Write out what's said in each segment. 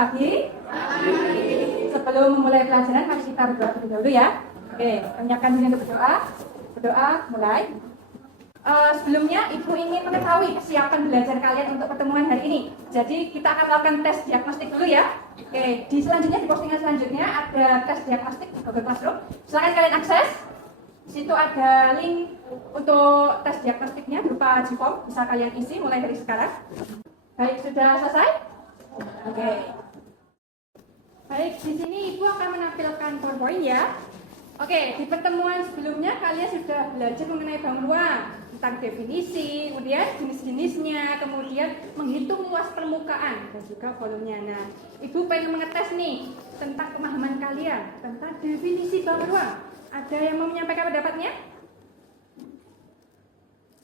pagi. Sebelum memulai pelajaran, mari kita berdoa terlebih dahulu ya. Oke, menyiapkan diri untuk berdoa. Berdoa, mulai. Sebelumnya, Ibu ingin mengetahui kesiapan belajar kalian untuk pertemuan hari ini. Jadi, kita akan melakukan tes diagnostik dulu ya. Oke, di postingan selanjutnya ada tes diagnostik di Google Classroom. Silakan kalian akses. Di situ ada link untuk tes diagnostiknya berupa G-form. Bisa kalian isi mulai dari sekarang. Baik, sudah selesai? Oke. Baik, di sini Ibu akan menampilkan PowerPoint ya. Oke, di pertemuan sebelumnya kalian sudah belajar mengenai bangun ruang, tentang definisi, kemudian jenis-jenisnya, kemudian menghitung luas permukaan dan juga volumenya. Nah, Ibu pengen mengetes nih tentang pemahaman kalian tentang definisi bangun ruang. Ada yang mau menyampaikan pendapatnya?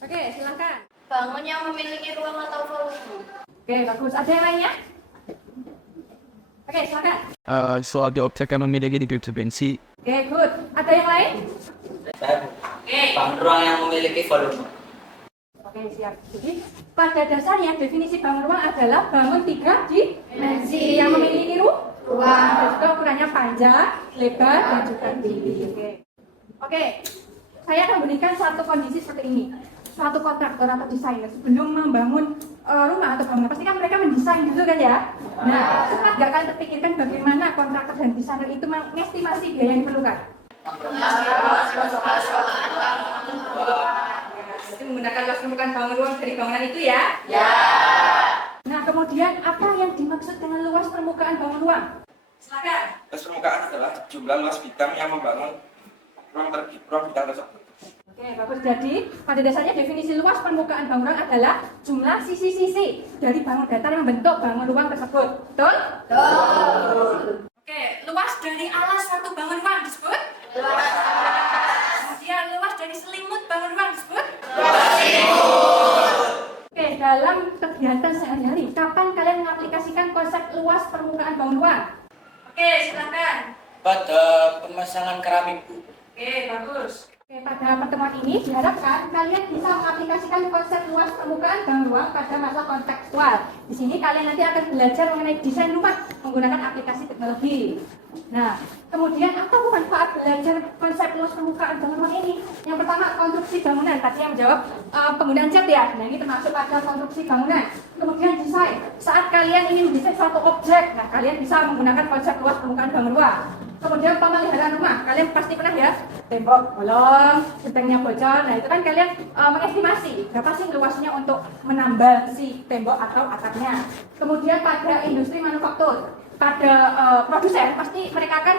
Oke, silakan. Bangun yang memiliki ruang atau volume. Oke, bagus. Ada yang lainnya? Oke, silakan. Suatu objek yang memiliki dimensi. Oke, good. Ada yang lain? Bangun ruang yang memiliki volume. Oke, siap. Jadi, pada dasarnya definisi bangun ruang adalah bangun 3 dimensi yang memiliki ruang dan juga ukurannya panjang, lebar, dan juga tinggi. Oke, saya akan berikan satu kondisi seperti ini. Suatu kontraktor atau desainer sebelum membangun rumah atau bangunan, pasti kan mereka mendesain dulu kan ya. Nah, pernah nggak kalian terpikirkan bagaimana kontraktor dan desainer itu mengestimasi biaya yang diperlukan? Jadi menggunakan luas permukaan bangun ruang dari bangunan itu ya? Ya. Nah, kemudian apa yang dimaksud dengan luas permukaan bangun ruang? Silakan. Luas permukaan adalah jumlah luas bidang yang membangun ruang bidang tersebut. Oke, bagus. Jadi, pada dasarnya definisi luas permukaan bangun ruang adalah jumlah sisi-sisi dari bangun datar yang membentuk bangun ruang tersebut. Betul? Betul. Oke, luas dari alas suatu bangun ruang disebut? Luas. Kemudian luas dari selimut bangun ruang disebut? Luas selimut. Oke, dalam kegiatan sehari-hari, kapan kalian mengaplikasikan konsep luas permukaan bangun ruang? Oke, silakan. Pada pemasangan keramik, Bu. Oke, bagus. Oke, pada pertemuan ini diharapkan kalian bisa mengaplikasikan konsep luas permukaan bangun ruang pada masa kontekstual. Di sini kalian nanti akan belajar mengenai desain rumah menggunakan aplikasi teknologi. Nah, kemudian apa manfaat belajar konsep luas permukaan bangun ruang ini? Yang pertama, konstruksi bangunan. Tadi yang menjawab penggunaan cat ya. Nah, ini termasuk pada konstruksi bangunan. Kemudian desain. Saat kalian ingin mendesain suatu objek, nah kalian bisa menggunakan konsep luas permukaan bangun ruang. Kemudian pemeliharaan rumah, kalian pasti pernah ya, tembok bolong, gentengnya bocor. Nah itu kan kalian mengestimasi berapa sih luasnya untuk menambal si tembok atau atapnya. Kemudian pada industri manufaktur, pada produsen pasti mereka akan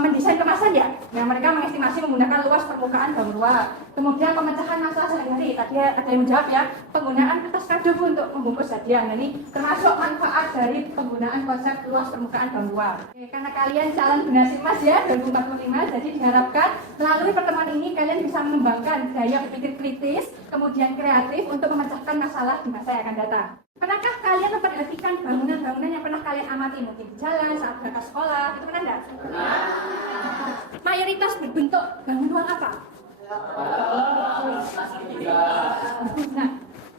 mendesain kemasan ya. Nah mereka mengestimasi menggunakan luas permukaan bangun ruang. Kemudian pemecahan masalah sehari-hari, tadi ada yang menjawab ya, penggunaan kertas kado untuk membungkus hadiah. Nah ini termasuk manfaat dari penggunaan konsep luas permukaan bangun ruang. Karena kalian calon generasi emas ya 2045, jadi diharapkan melalui pertemuan ini kalian bisa mengembangkan daya berpikir kritis, kemudian kreatif untuk memecahkan masalah di masa yang akan datang. Pernahkah kalian memperhatikan bangunan-bangunan yang pernah kalian amati mungkin di jalan, saat berangkat sekolah, itu pernah enggak? Mayoritas berbentuk bangun ruang apa? Nah,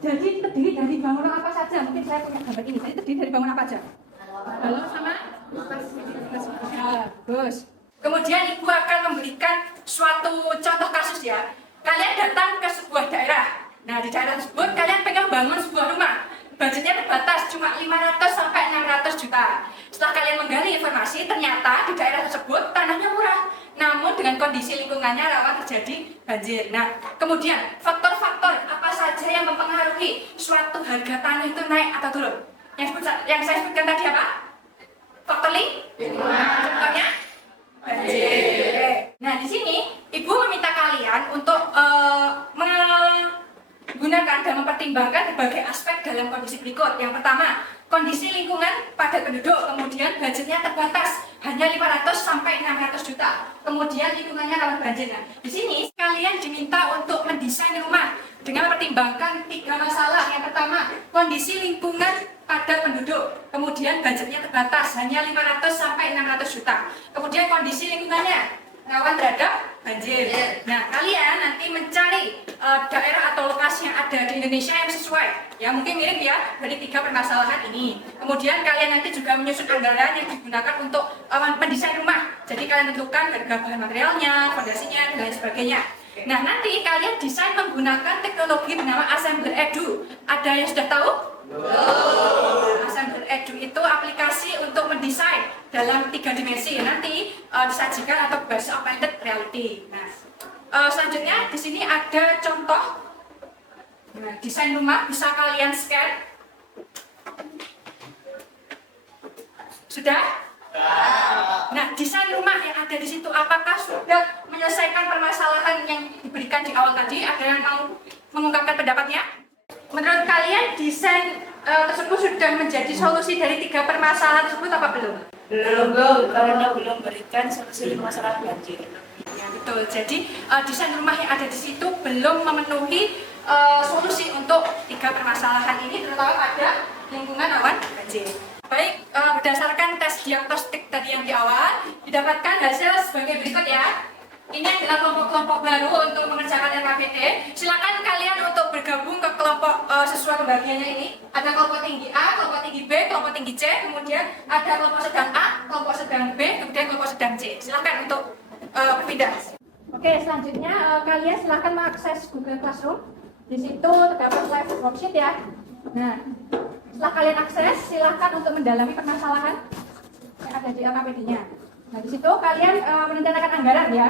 jadi terdiri dari bangunan apa saja? Mungkin saya punya gambar ini. Jadi terdiri dari bangunan apa aja? Lalu sama? Bagus. Kemudian Ibu akan memberikan suatu contoh kasus ya. Kalian datang ke sebuah daerah. Nah, di daerah tersebut kalian pengen bangun sebuah rumah. Budgetnya terbatas, cuma 500 sampai 600 juta. Setelah kalian menggali informasi, ternyata di daerah tersebut tanahnya murah. Namun dengan kondisi lingkungannya rawan terjadi banjir. Nah, kemudian faktor-faktor apa saja yang mempengaruhi suatu harga tanah itu naik atau turun? Yang saya sebutkan tadi apa? Faktor lingkungan. Contohnya? Banjir. Nah, di sini Ibu meminta kalian untuk menggunakan dan mempertimbangkan berbagai aspek dalam kondisi berikut. Yang pertama, kondisi lingkungan padat penduduk, kemudian budgetnya terbatas, hanya 500 sampai 600 juta. Kemudian lingkungannya rawan banjir. Nah, di sini kalian diminta untuk mendesain rumah dengan mempertimbangkan 3 masalah. Yang pertama, kondisi lingkungan padat penduduk, kemudian budgetnya terbatas, hanya 500 sampai 600 juta. Kemudian kondisi lingkungannya, rawan terhadap banjir. Nah, kalian nanti mencari daerah atau lokasi yang ada di Indonesia yang sesuai. Ya, mungkin mirip ya dari 3 permasalahan ini. Kemudian kalian nanti juga menyusun anggaran yang digunakan untuk mendesain rumah. Jadi kalian tentukan harga bahan materialnya, fondasinya, dan lain sebagainya. Nah, nanti kalian desain menggunakan teknologi bernama Assembler Edu. Ada yang sudah tahu? Assembler Edu itu aplikasi untuk mendesain dalam 3 dimensi. Nanti disajikan atau berbasis augmented reality. Nah, selanjutnya di sini ada contoh desain rumah, bisa kalian scan. Sudah? Nah, desain rumah yang ada di situ apakah sudah menyelesaikan permasalahan yang diberikan di awal tadi? Ada yang mau mengungkapkan pendapatnya? Menurut kalian desain tersebut sudah menjadi solusi dari 3 permasalahan tersebut apa belum? Belum, karena belum berikan solusi masalah banjir. Ya, betul. Jadi desain rumah yang ada di situ belum memenuhi solusi untuk 3 permasalahan ini, terutama pada lingkungan rawan banjir. Baik, berdasarkan tes diagnostik tadi yang di awal, didapatkan hasil sebagai berikut ya. Ini adalah kelompok-kelompok baru untuk mengerjakan RKPD. Silakan kalian untuk bergabung ke kelompok sesuai pembagiannya ini. Ada kelompok tinggi A, kelompok tinggi B, kelompok tinggi C, kemudian ada kelompok sedang A, kelompok sedang B, kemudian kelompok sedang C. Silakan untuk berpindah. Oke, selanjutnya kalian silakan mengakses Google Classroom. Di situ terdapat live worksheet ya. Nah, setelah kalian akses, silakan untuk mendalami permasalahan yang ada di RKPD-nya. Nah, di situ kalian merencanakan anggaran ya.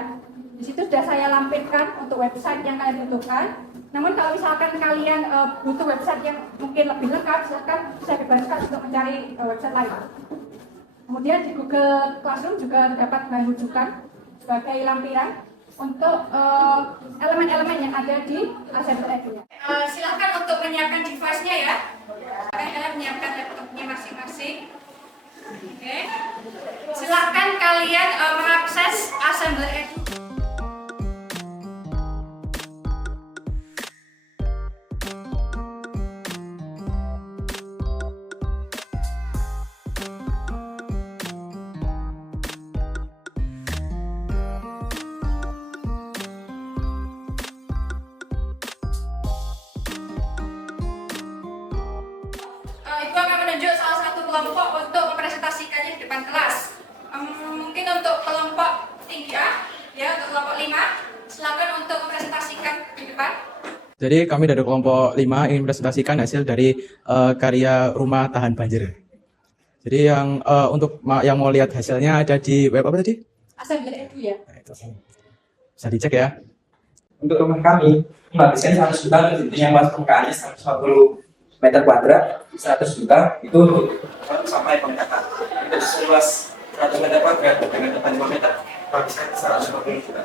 Di situ sudah saya lampirkan untuk website yang kalian butuhkan. Namun kalau misalkan kalian butuh website yang mungkin lebih lengkap, silakan saya bebaskan untuk mencari website lain. Kemudian di Google Classroom juga terdapat bahan rujukan sebagai lampiran untuk elemen-elemen yang ada di Assembler Edu. Silakan untuk menyiapkan device-nya ya. Kalian menyiapkan laptopnya masing-masing. Oke. Silakan kalian mengakses Assembler Edu. Ibu akan menunjuk salah satu kelompok untuk mempresentasikannya di depan kelas. Mungkin untuk kelompok tinggi A, ya untuk kelompok 5, silakan untuk mempresentasikan di depan. Jadi kami dari kelompok 5 ingin presentasikan hasil dari karya rumah tahan banjir. Jadi yang untuk yang mau lihat hasilnya ada di web apa tadi? Assembler Edu ya. Nah, itu bisa dicek ya. Untuk rumah kami, menghabiskan 100 juta untuk intinya luas permukaannya 150 meter kuadrat, 100 juta itu untuk sampai pengangkatan. Itu seluas 100 meter kuadrat dengan depan 5 meter, menghabiskan 150 juta.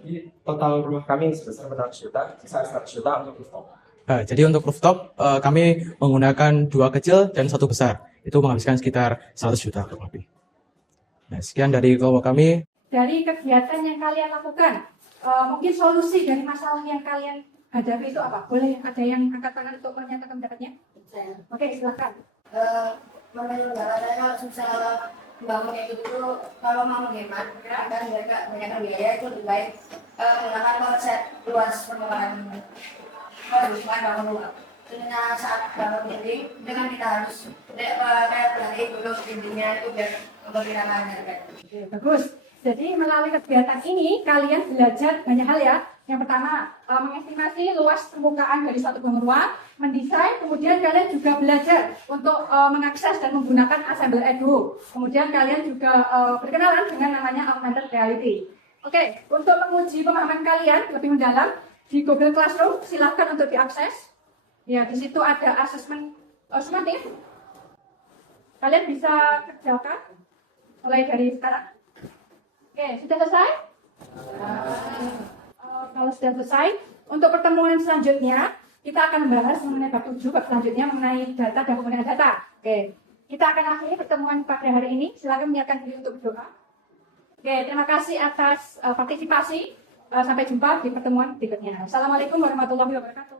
Jadi total rumah kami sebesar 400 juta, sisa 100 juta untuk rooftop. Nah, jadi untuk rooftop kami menggunakan 2 kecil dan 1 besar. Itu menghabiskan sekitar 100 juta kurang lebih. Nah, sekian dari kelompok kami. Dari kegiatan yang kalian lakukan, mungkin solusi dari masalah yang kalian hadapi itu apa? Boleh ada yang angkat tangan untuk menyatakan pendapatnya? Oke, silakan. Menyelenggarakan kalau susah bangun kayak gitu tuh, kalau mau menghemat dan mereka banyakkan biaya itu lebih baik menggunakan konsep luas permukaan bangun rumah. Karena saat bangun dinding, dengan kita harus kayak dari dulu dindingnya itu biar memperkirakan harga. Bagus. Jadi melalui kegiatan ini kalian belajar banyak hal ya. Yang pertama, mengestimasi luas permukaan dari suatu bangun ruang, mendesain, kemudian kalian juga belajar untuk mengakses dan menggunakan Assembler Edu. Kemudian kalian juga berkenalan dengan namanya augmented reality. Oke, untuk menguji pemahaman kalian lebih mendalam di Google Classroom, silakan untuk diakses. Ya, di situ ada asesmen sumatif. Kalian bisa kerjakan mulai dari sekarang. Oke, sudah selesai? Kalau sudah selesai, untuk pertemuan selanjutnya, kita akan membahas mengenai bab 7, bab selanjutnya mengenai data dan penggunaan data. Oke, kita akan akhiri pertemuan pada hari ini. Silakan menyiapkan diri untuk berdoa. Oke, terima kasih atas partisipasi. Sampai jumpa di pertemuan berikutnya. Assalamualaikum warahmatullahi wabarakatuh.